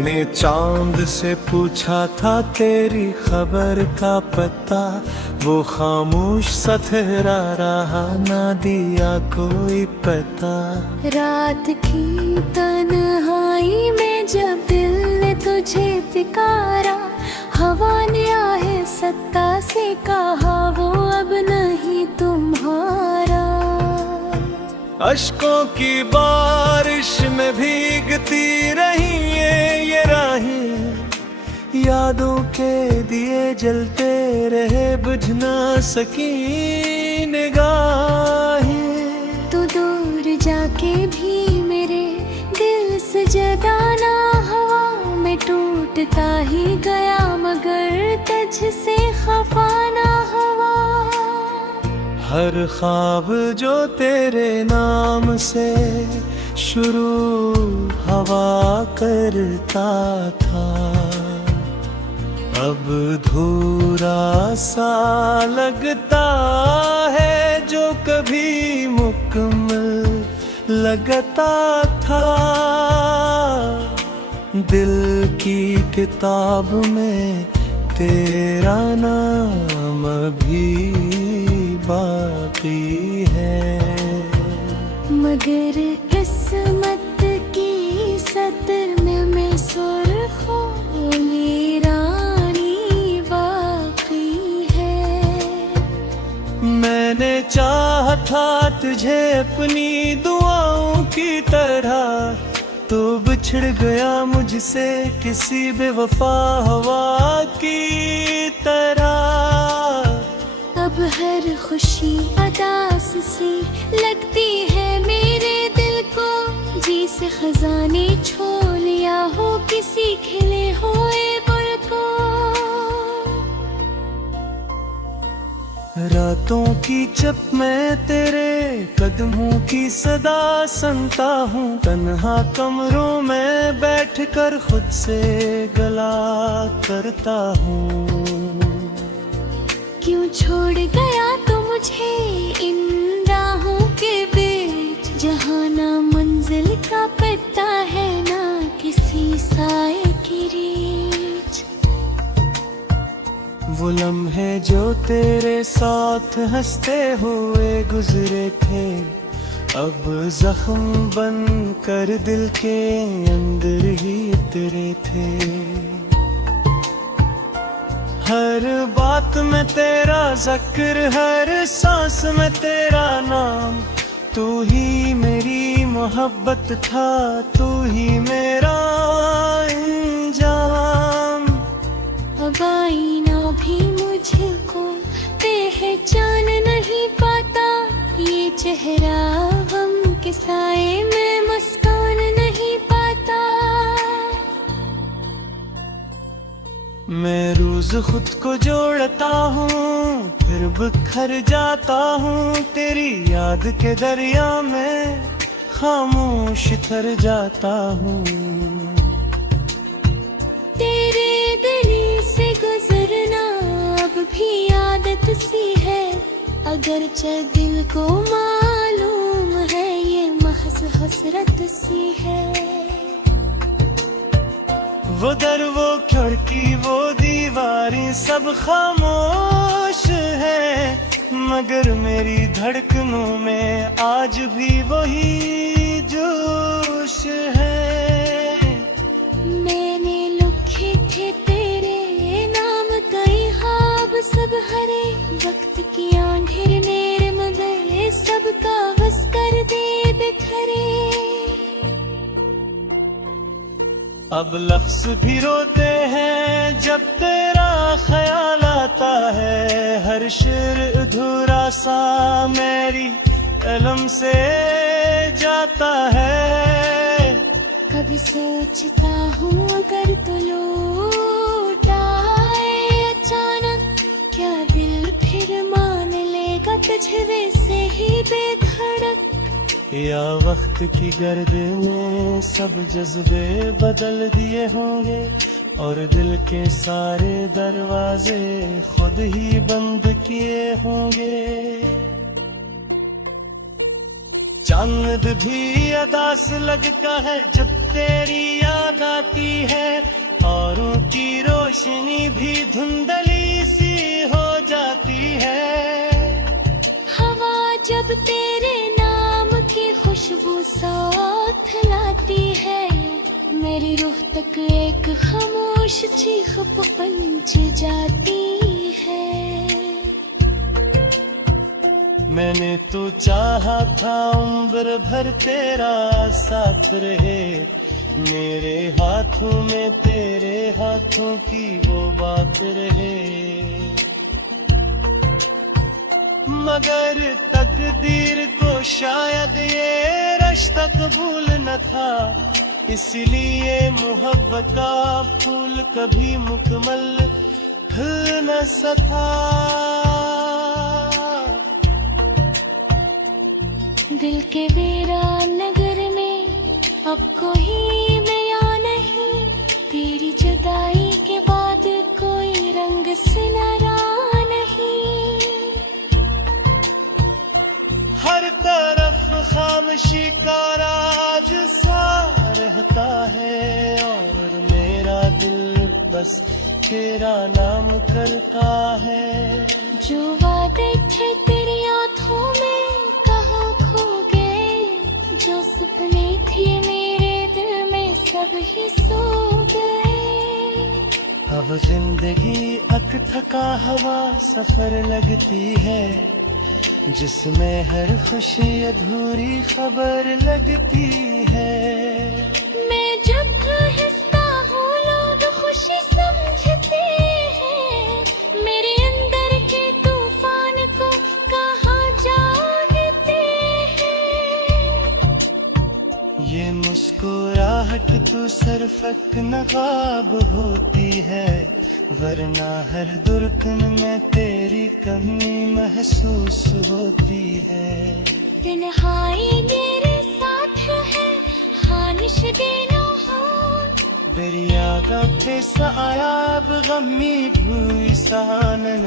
मैंने चांद से पूछा था तेरी खबर का पता, वो खामोश सा ठहरा रहा, ना दिया कोई पता। रात की तन्हाई में जब दिल ने तुझे पुकारा, हवा ने आहे सत्ता से कहा वो अब नहीं तुम्हारा। अश्कों की बारिश में भीगती रही ये राहें, यादों के दिए जलते रहे, बुझ ना सकी निगाहें। तू दूर जाके भी मेरे दिल से जदा ना, हवा में टूटता ही गया मगर तुझसे खफा ना हुआ। हर ख्वाब जो तेरे नाम से शुरू हवा करता था, अब धूरा सा लगता है जो कभी मुकम्मल लगता था। दिल की किताब में तेरा नाम भी बाकी है, मगर किस्मत की सतर में सुर्खों में रानी बाकी है। मैंने चाहा था तुझे अपनी दुआओं की तरह, तो बिछड़ गया मुझसे किसी बेवफा हवा की तरह। अब हर खुशी अदास सी लगती है मेरे दिल को, जी से खजाने छो लिया हो किसी खिले हुए बुल को। रातों की जब मैं तेरे कदमों की सदा सुनता हूँ, तन्हा कमरों में बैठकर खुद से गला करता हूँ। क्यों छोड़ गया तो मुझे इन राहों के बीच, जहाँ ना मंजिल का पता है ना किसी साए की रीच। वो लम्हे जो तेरे साथ हंसते हुए गुजरे थे, अब जख्म बन कर दिल के अंदर ही उतरे थे। हर बात में तेरा जिक्र, हर सांस में तेरा नाम, तू ही मेरी मोहब्बत था, तू ही मेरा इंजाम। अब आईना भी मुझको पहचान नहीं पाता, ये चेहरा गम के साए में मुस्कान नहीं पाता। मैं रोज खुद को जोड़ता हूँ, फिर बिखर जाता हूँ, तेरी याद के दरिया में खामोश तर जाता हूँ। तेरे गली से गुजरना अब भी आदत सी है, अगरचे दिल को मालूम है ये महज हसरत सी है। वो दर वो खिड़की वो दीवारें सब खामोश है, मगर मेरी धड़कनों में आज भी वही जोश है। मैंने लिखे थे तेरे नाम कई ख्वाब सब हरे, वक्त की आंधिर मेरे मगर सब कागज कर दे बिखरे। अब लफ्ज भी रोते हैं जब तेरा ख्याल आता है, हर शेर अधूरा सा मेरी कलम से जाता है। कभी सोचता हूँ अगर तो लौट आए अचानक, क्या दिल फिर मान लेगा तुझे से ही बेधड़क। या वक्त की गर्द में सब जज्बे बदल दिए होंगे, और दिल के सारे दरवाजे खुद ही बंद किए होंगे। चांद भी अदास लगता है जब तेरी याद आती है, औरों की रोशनी भी धुंधली सी हो जाती है। हवा जब तेरे नाम की खुशबू साथ लाती है, मेरी रूह तक एक खामोश चीख पहुंच जाती है। मैंने तो चाहा था उम्र भर तेरा साथ रहे, मेरे हाथों में तेरे हाथों की वो बात रहे। मगर तकदीर को शायद ये रिश्ता कबूल न था, इसलिए मोहब्बत का फूल कभी मुकम्मल खिल न सका। दिल के वीरान नगर में अब कोई नया नहीं, तेरी जुदाई के बाद कोई रंग सिनरा नहीं। हर तरफ खामोशी का राज सा रहता है, और मेरा दिल बस तेरा नाम करता है। जो वादे थे तेरी आँखों में कहाँ खो गए, जो सपने थे मेरे दिल में सब ही सो गए। अब जिंदगी अक थका हवा सफर लगती है, जिसमें हर खुशी अधूरी खबर लगती है। मैं जब हंसता हूँ लोग खुशी समझते हैं, मेरे अंदर के तूफान को कहाँ जानते हैं। ये मुस्कुराहट तो सिर्फ नकाब होती है, वरना हर दुर्गन में तेरी कमी महसूस होती है। तन्हाई मेरे साथ है, खानिश देना हो। तेरी याद सा आया अब गमी भूई सानन।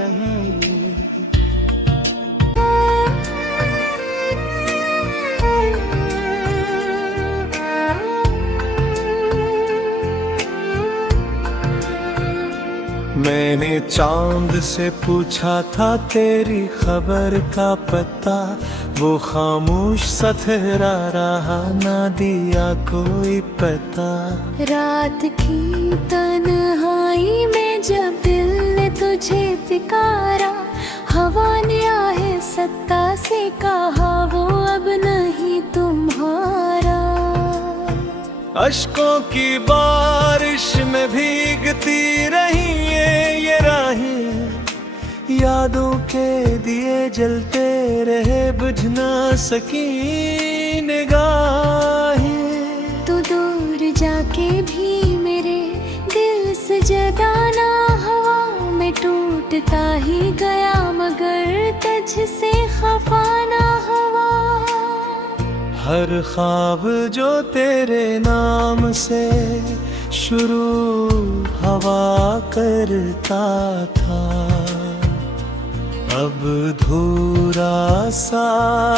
मैंने चांद से पूछा था तेरी खबर का पता, वो खामोश सा ठहरा रहा, ना दिया कोई पता। रात की तन्हाई में जब दिल ने तुझे पुकारा, हवा ने आहे सत्ता से कहा वो अब नहीं तुम्हारा। अश्कों की बारिश में भीगती रही ये राहें, यादों के दिए जलते रहे, बुझ ना सकी निगाहें। तू दूर जाके भी मेरे दिल से जदा ना, हवा में टूटता ही गया मगर तुझ से खफा ना हुआ। हर ख्वाब जो तेरे नाम से शुरू हवा करता था, अब धूरा सा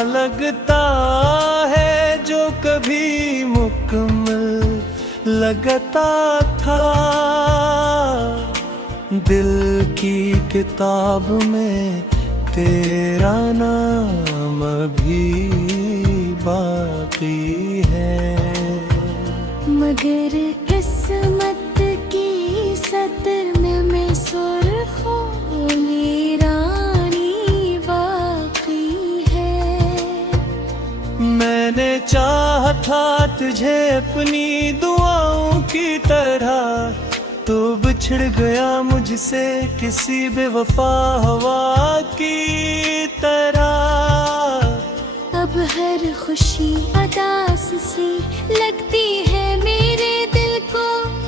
लगता है, जो कभी मुकम्मल लगता था। दिल की किताब में तेरा नाम भी बाकी है, मगर किस्मत की सतर में मैं सुर्खों में रानी बाकी है। मैंने चाहा था तुझे अपनी दुआओं की तरह, तो बिछड़ गया मुझसे किसी बेवफा हवा की तरह। अब हर खुशी अदास सी लगती है मेरे दिल को,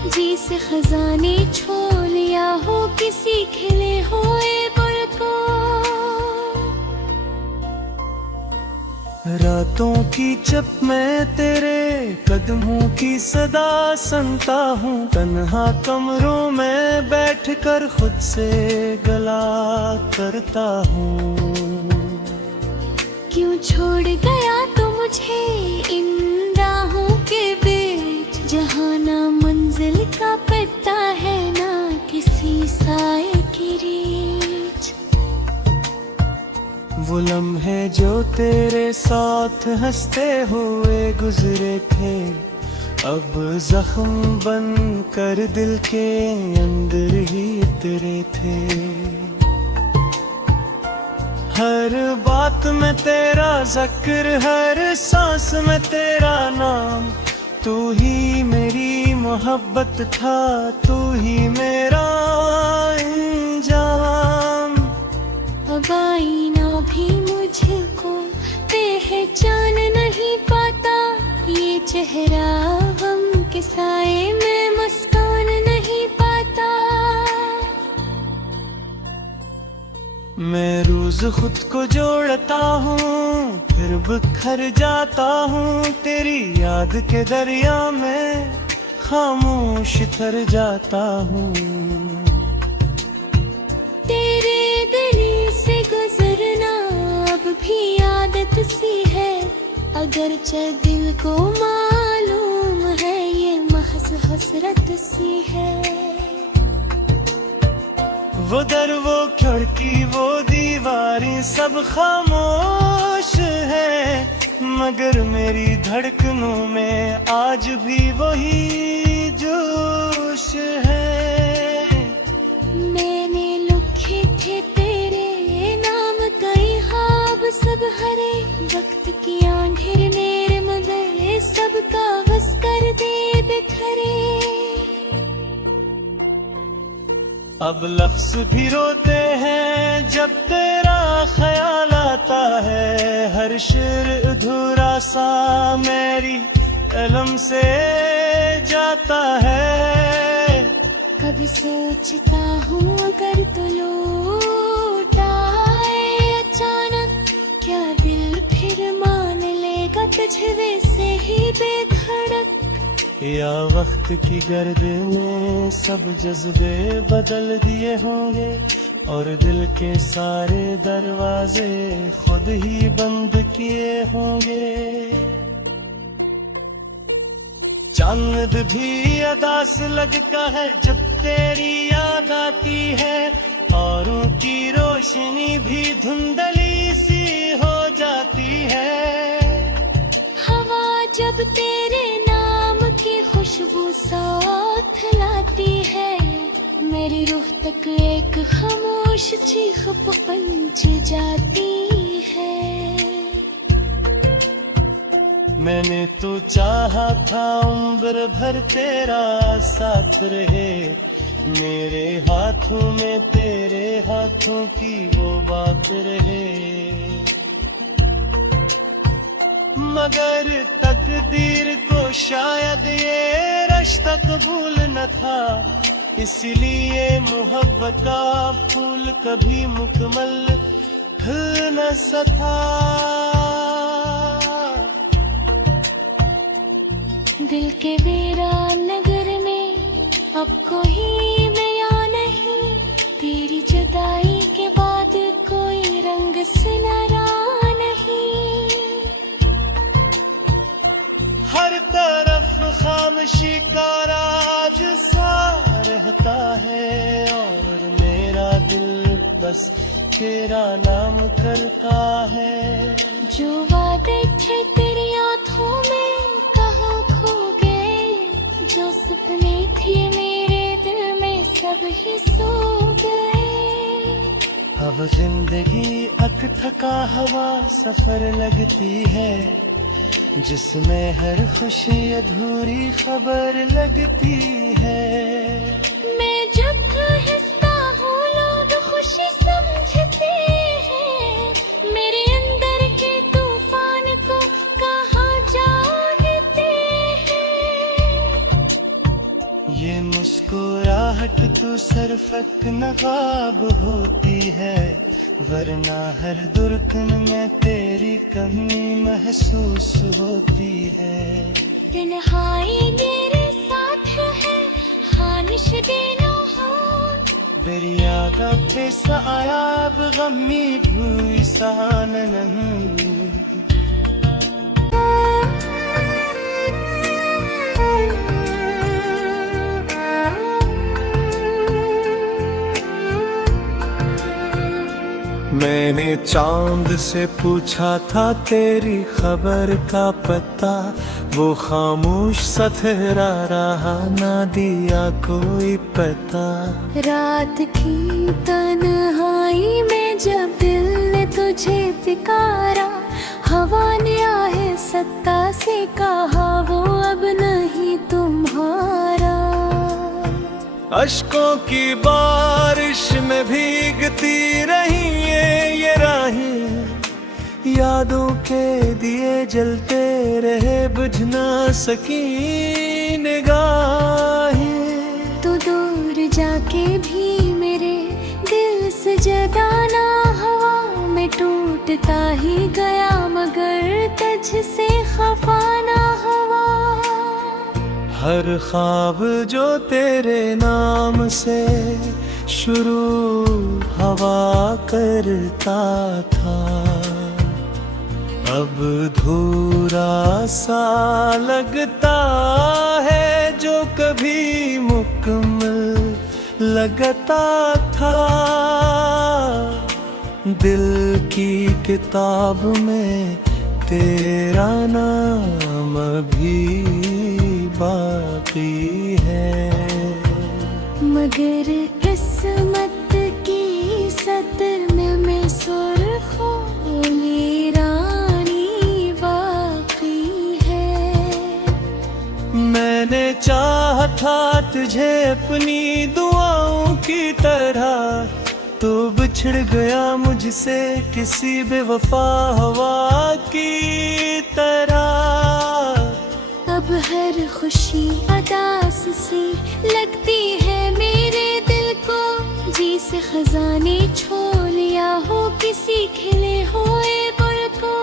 जी से खजाने छो लिया हो किसी खिले हुए गुल को। रातों की जब मैं तेरे कदमों की सदा सुनता हूँ, तन्हा कमरों में बैठकर खुद से गला करता हूँ। क्यों छोड़ गया तो मुझे इन राहों के बीच, वो लम्हे जो तेरे साथ हंसते हुए गुजरे थे, अब जख्म बन कर दिल के अंदर ही उतरे थे। हर बात में तेरा जिक्र, हर सांस में तेरा नाम, तू ही मेरी मोहब्बत था, तू ही मेरा इंजाम। अब आईना भी मुझको पहचान नहीं पाता, ये चेहरा गम के साए में मुस्कान नहीं पाता। मैं रोज खुद को जोड़ता हूँ, फिर बिखर जाता हूँ, तेरी याद के दरिया में खामोश तर जाता हूँ। तेरे गली से गुजरना अब भी आदत सी है, अगरचे दिल को मालूम है ये महज हसरत सी है। वो दर, वो खिड़की, वो दीवारें सब खामोश है, मगर मेरी धड़कनों में आज भी वही जोश है। मैंने लिखे थे तेरे नाम कई ख्वाब सब हरे, वक्त की आंधिर मेरे मगर सब कागज कर दे बिखरे। अब लफ्ज भी रोते हैं जब तेरा ख्याल आता है, हर शेर अधूरा सा मेरी कलम से जाता है। कभी सोचता हूँ अगर तो लौट आए अचानक, क्या दिल फिर मान लेगा तुझे से ही बेधड़क। या वक्त की गर्द में सब जज्बे बदल दिए होंगे, और दिल के सारे दरवाजे खुद ही बंद किए होंगे। चांद भी अदास लगता है जब तेरी याद आती है, औरों की रोशनी भी धुंधली सी हो जाती है। हवा जब तेरे नाम की खुशबू साथ लाती है, मेरी रूह तक एक खामोश चीख पहुंच जाती है। मैंने तो चाहा था उम्र भर तेरा साथ रहे, मेरे हाथों में तेरे हाथों की वो बात रहे। मगर तकदीर को शायद ये रिश्ता कबूल न था, इसलिए मोहब्बत का फूल कभी मुकम्मल खिल न सका। दिल के वीरान नगर में अब कोई बयां नहीं, तेरी जुदाई के बाद कोई रंग सिनरा नहीं। हर तरफ खामोशी का राज सा रहता है, और मेरा दिल बस तेरा नाम करता है। जो वादे थे तेरी आंखों में कहाँ खो गए, जो सपने थे मेरे दिल में सब ही सो गए। अब जिंदगी अक थका हवा सफर लगती है, जिसमें हर खुशी अधूरी खबर लगती है। मैं जब हंसता हूँ लोग खुशी समझते हैं, मेरे अंदर के तूफान को कहाँ जानते हैं। ये मुस्कुराहट तो सरफक नवाब होती है, वरना हर दुर्गन में तेरी कमी महसूस होती है। तन्हाई मेरे साथ है खानिश देना हो, तेरी याद से आया अब गमी भूई सानन। मैंने चांद से पूछा था तेरी खबर का पता, वो खामोश सा ठहरा रहा, ना दिया कोई पता। रात की तन्हाई में जब दिल ने तुझे पुकारा, हवा ने आहे सत्ता से कहा वो अब नहीं तुम्हारा। अश्कों की बारिश में भीगती रही ये राहें, यादों के दिए जलते रहे, बुझ ना सकी निगाहें। तो दूर जाके भी मेरे दिल से जगाना, हवा में टूटता ही गया मगर तुझ से खफा ना हुआ। हर ख्वाब जो तेरे नाम से शुरू हवा करता था, अब धूरा सा लगता है जो कभी मुकम्मल लगता था। दिल की किताब में तेरा नाम भी बाकी है, मगर किस्मत की सतर में सुर्खों में रानी बाकी है। मैंने चाहा था तुझे अपनी दुआओं की तरह, तो बिछड़ गया मुझसे किसी बेवफा हवा की तरह। अब हर खुशी अदास सी लगती है मेरे दिल को, जी से खजाने छो लिया हो किसी खिले हुए गुल को।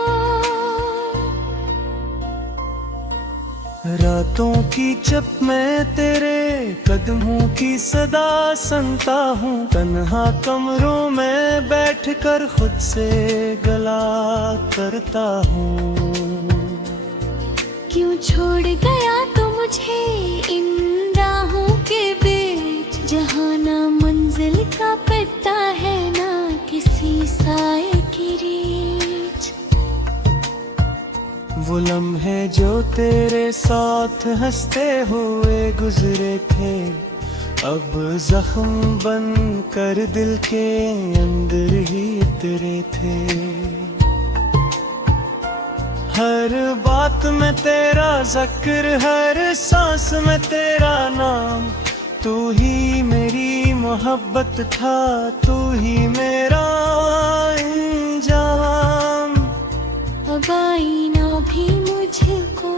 रातों की जब मैं तेरे कदमों की सदा सुनता हूँ, तन्हा कमरों में बैठकर खुद से गला करता हूँ। क्यों छोड़ गया तो मुझे इन राहों के बीच, जहाँ ना मंजिल का पता है ना किसी साए की रीच। वो लम्हे जो तेरे साथ हंसते हुए गुजरे थे, अब जख्म बन कर दिल के अंदर ही उतरे थे। हर बात में तेरा जिक्र, हर सांस में तेरा नाम, तू ही मेरी मोहब्बत था, तू ही मेरा इंजाम। अब आईना भी मुझको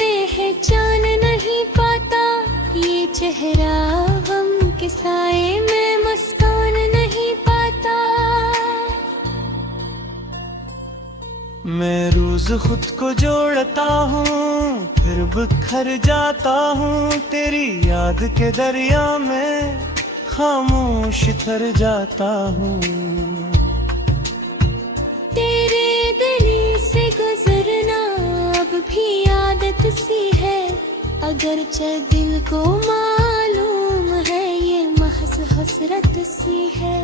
पहचान नहीं पाता, ये चेहरा गम के साए में मुस्कान नहीं पाता। मैं रोज खुद को जोड़ता हूँ, फिर बिखर जाता हूँ, तेरी याद के दरिया में खामोश ठहर जाता हूँ। तेरे गली से गुजरना अब भी आदत सी है, अगरचे दिल को मालूम है ये महज हसरत सी है।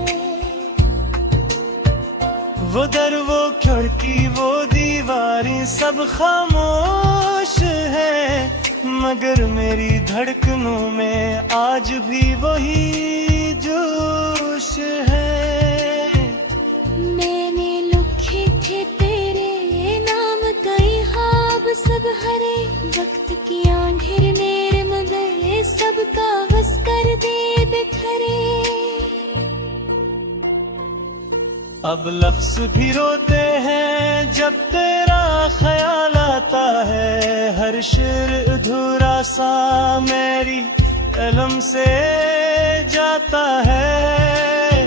वो दर वो खिड़की वो दीवारें सब खामोश है, मगर मेरी धड़कनों में आज भी वही जोश है। मैंने लिखे थे तेरे नाम कई ख्वाब सब हरे, वक्त की आंधिर मेरे मगर सब कागज कर दे बिखरे। अब लफ्ज भी रोते हैं जब तेरा ख्याल आता है, हर शेर अधूरा सा मेरी कलम से जाता है।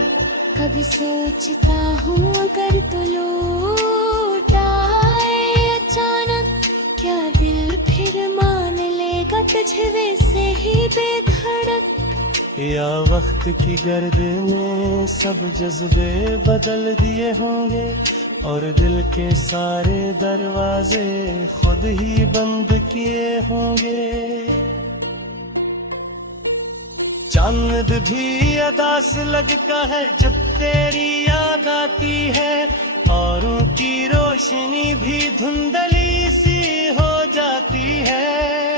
कभी सोचता हूँ अगर तो लौट आए अचानक, क्या दिल फिर मान लेगा तुझे से ही बेधड़क। या वक्त की गर्द में सब जज्बे बदल दिए होंगे, और दिल के सारे दरवाजे खुद ही बंद किए होंगे। चांद भी अदास लगता है जब तेरी याद जाती है, औरों की रोशनी भी धुंधली सी हो जाती है।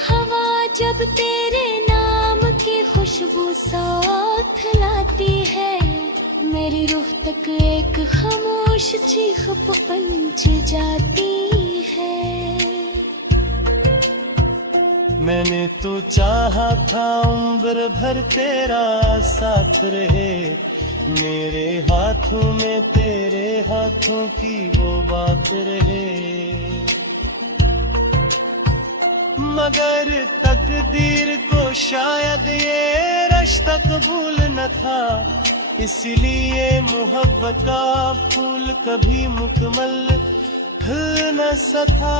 हवा जब तेरे नाम की खुशबू साथ लाती है, मेरी रूह तक एक खामोश चीख पहुंच जाती है। मैंने तो चाहा था उम्र भर तेरा साथ रहे, मेरे हाथों में तेरे हाथों की वो बात रहे। मगर तकदीर को शायद ये रिश्ता कबूल न था, इसलिए मोहब्बत का फूल कभी मुकम्मल खिल न सका।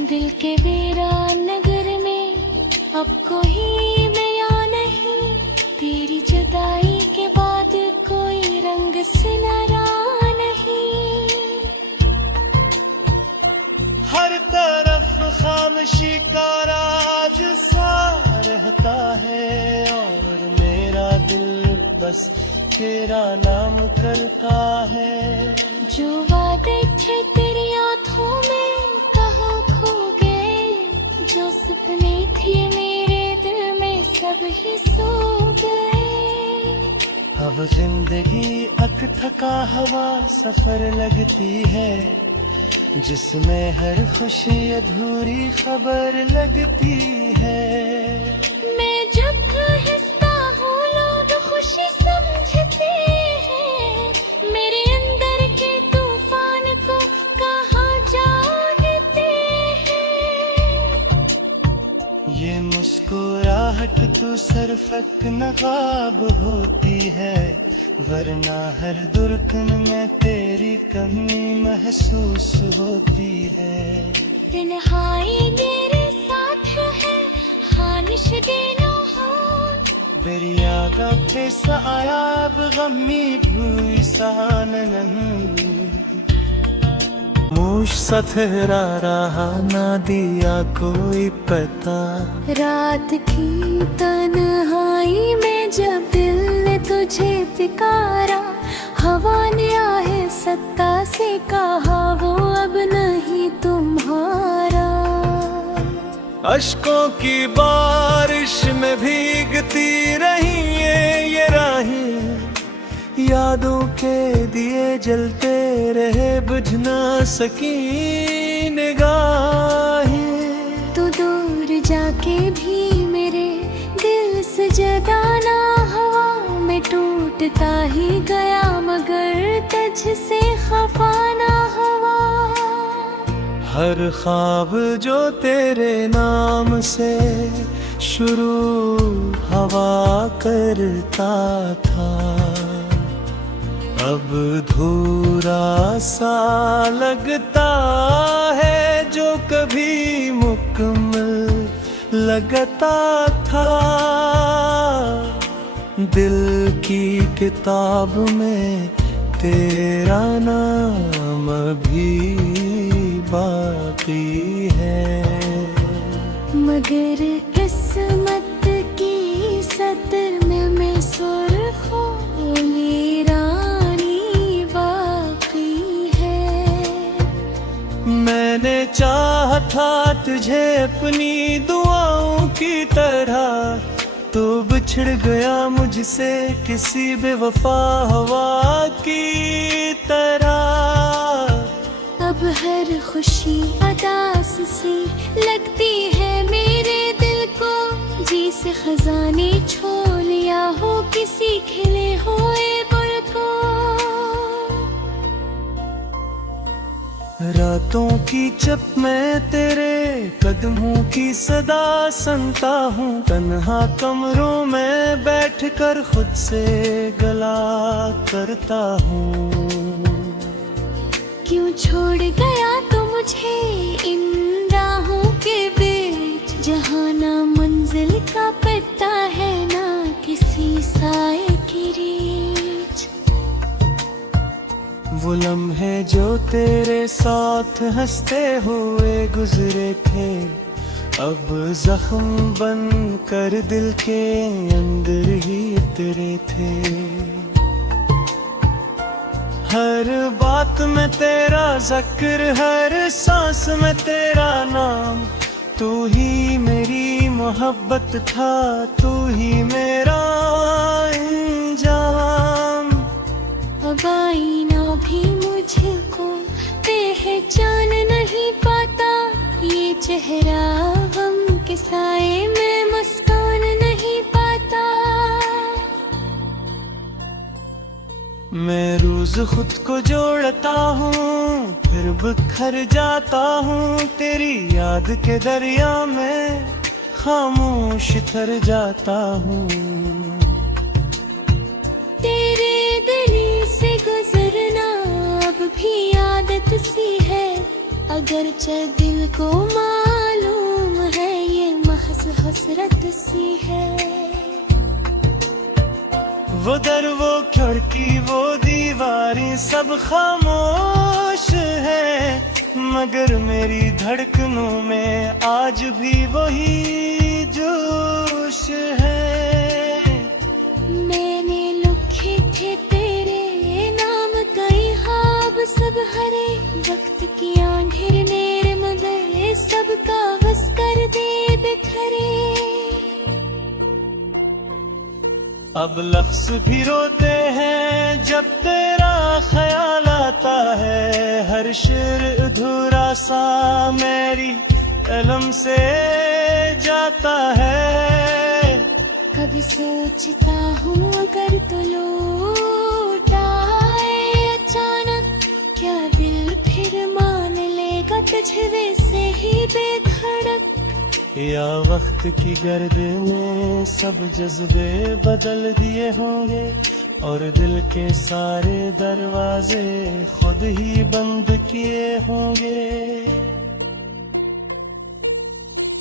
दिल के वीरान नगर में अब कोई नया नहीं, तेरी जुदाई के बाद कोई रंग सिनारा नहीं। हर तरफ खामोशी का राज सा रहता है, और मेरा दिल बस तेरा नाम करता है। जो वादे थे तेरी आँखों में कहाँ खो गए, जो सपने थे मेरे दिल में सब ही सो गए। अब जिंदगी अक थका हवा सफर लगती है, जिसमें हर खुशी अधूरी खबर लगती है। मैं जब हंसता हूँ लोग खुशी समझते हैं, मेरे अंदर के तूफान को कहाँ जानते हैं। ये मुस्कुराहट तो सरफक नकाब होती है, वरना हर दुर्गन में तेरी कमी महसूस होती है। तन्हाई मेरे साथ है, खानिश देना हो। दरिया पैसा आया अब गमी भूई सानन, मूश सा ठहरा रहा ना दिया कोई पता। रात की तन्हाई में जब दिल ने तुझे पुकारा, हवा ने आहे सत्ता से कहा वो अब नहीं तुम्हारा। अश्कों की बारिश में भीगती रही ये राहें, यादों के दिए जलते रहे बुझ ना सकी निगाहें। तू दूर जाके भी मेरे दिल से जदा ना, हवा में टूटता ही गया मगर तुझसे खफा ना हुआ। हर ख्वाब जो तेरे नाम से शुरू हवा करता था, अब धूरा सा लगता है जो कभी मुकम्मल लगता था। दिल की किताब में तेरा नाम भी बाकी है, मगर किस्मत की सतर में मैं सुर्खों रानी बाकी है। मैंने चाहा था तुझे अपनी दुआओं की तरह, तो बिछड़ गया मुझसे किसी बेवफा हवा की तरह। अब हर खुशी अदास सी लगती है मेरे दिल को, जी से खजाने छो लिया हो किसी खिले हुए बुल को। रातों की जब मैं तेरे कदमों की सदा सुनता हूँ, तन्हा कमरों में बैठकर खुद से गला करता हूँ। क्यों छोड़ गया तो मुझे इन राहों के बीच, जहाँ ना मंजिल का पता है ना किसी साए की रीच। वो लम्हे जो तेरे साथ हंसते हुए गुजरे थे, अब जख्म बन कर दिल के अंदर ही तेरे थे। हर बात में तेरा जिक्र, हर सांस में तेरा नाम। तू ही मेरी मोहब्बत था, तू ही मेरा इंजाम। अब आईना भी मुझको पहचान नहीं पाता, ये चेहरा गम के साए में मुस्कान नहीं पाता। मैं रोज खुद को जोड़ता हूँ, फिर बिखर जाता हूँ। तेरी याद के दरिया में खामोश तर जाता हूँ। तेरे गली से गुजरना अब भी आदत सी है, अगरचे दिल को मालूम है ये महज हसरत सी है। वो दर, वो खिड़की, वो दीवारें सब खामोश है, मगर मेरी धड़कनों में आज भी वही जोश है। मैंने लिखे थे तेरे नाम कई ख्वाब सब हरे, वक्त की आंधिर मेरे मगर सब कागज कर दे बिखरे। अब लफ्ज भी रोते हैं जब तेरा ख्याल आता है। हर शेर अधूरा सा मेरी कलम से जाता है। कभी सोचता हूँ अगर तो लौट आए अचानक, क्या दिल फिर मान लेगा तुझे से ही बेधड़क। या वक्त की गर्द में सब जज्बे बदल दिए होंगे, और दिल के सारे दरवाजे खुद ही बंद किए होंगे।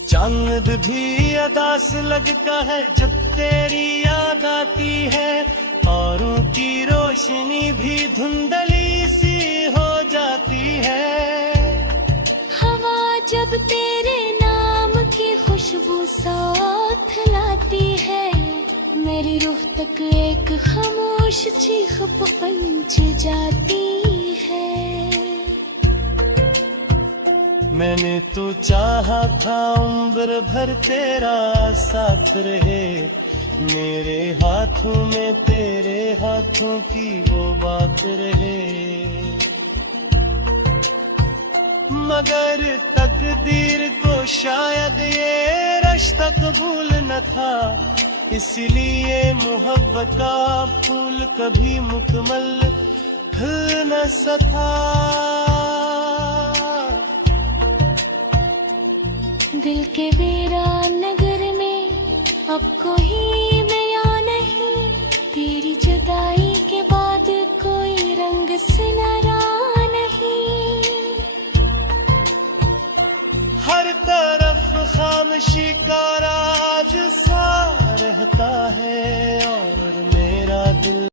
चांद भी अदास लगता है जब तेरी याद आती है, औरों की रोशनी भी धुंधली सी हो जाती है। हवा जब तेरे नाम की खुशबू साथ लाती है, मेरी रूह तक एक खामोश चीख पहुंच जाती है। मैंने तो चाहा था उम्र भर तेरा साथ रहे, मेरे हाथों में तेरे हाथों की वो बात रहे। मगर तकदीर को शायद ये रिश्ता कबूल न था, इसलिए मोहब्बत का फूल कभी मुकम्मल खिल न सका। दिल के वीरान नगर में अब कोई नया नहीं, तेरी जुदाई के बाद कोई रंग सिनरा नहीं। हर तरफ खामोशी का राज सा रहता है, और मेरा दिल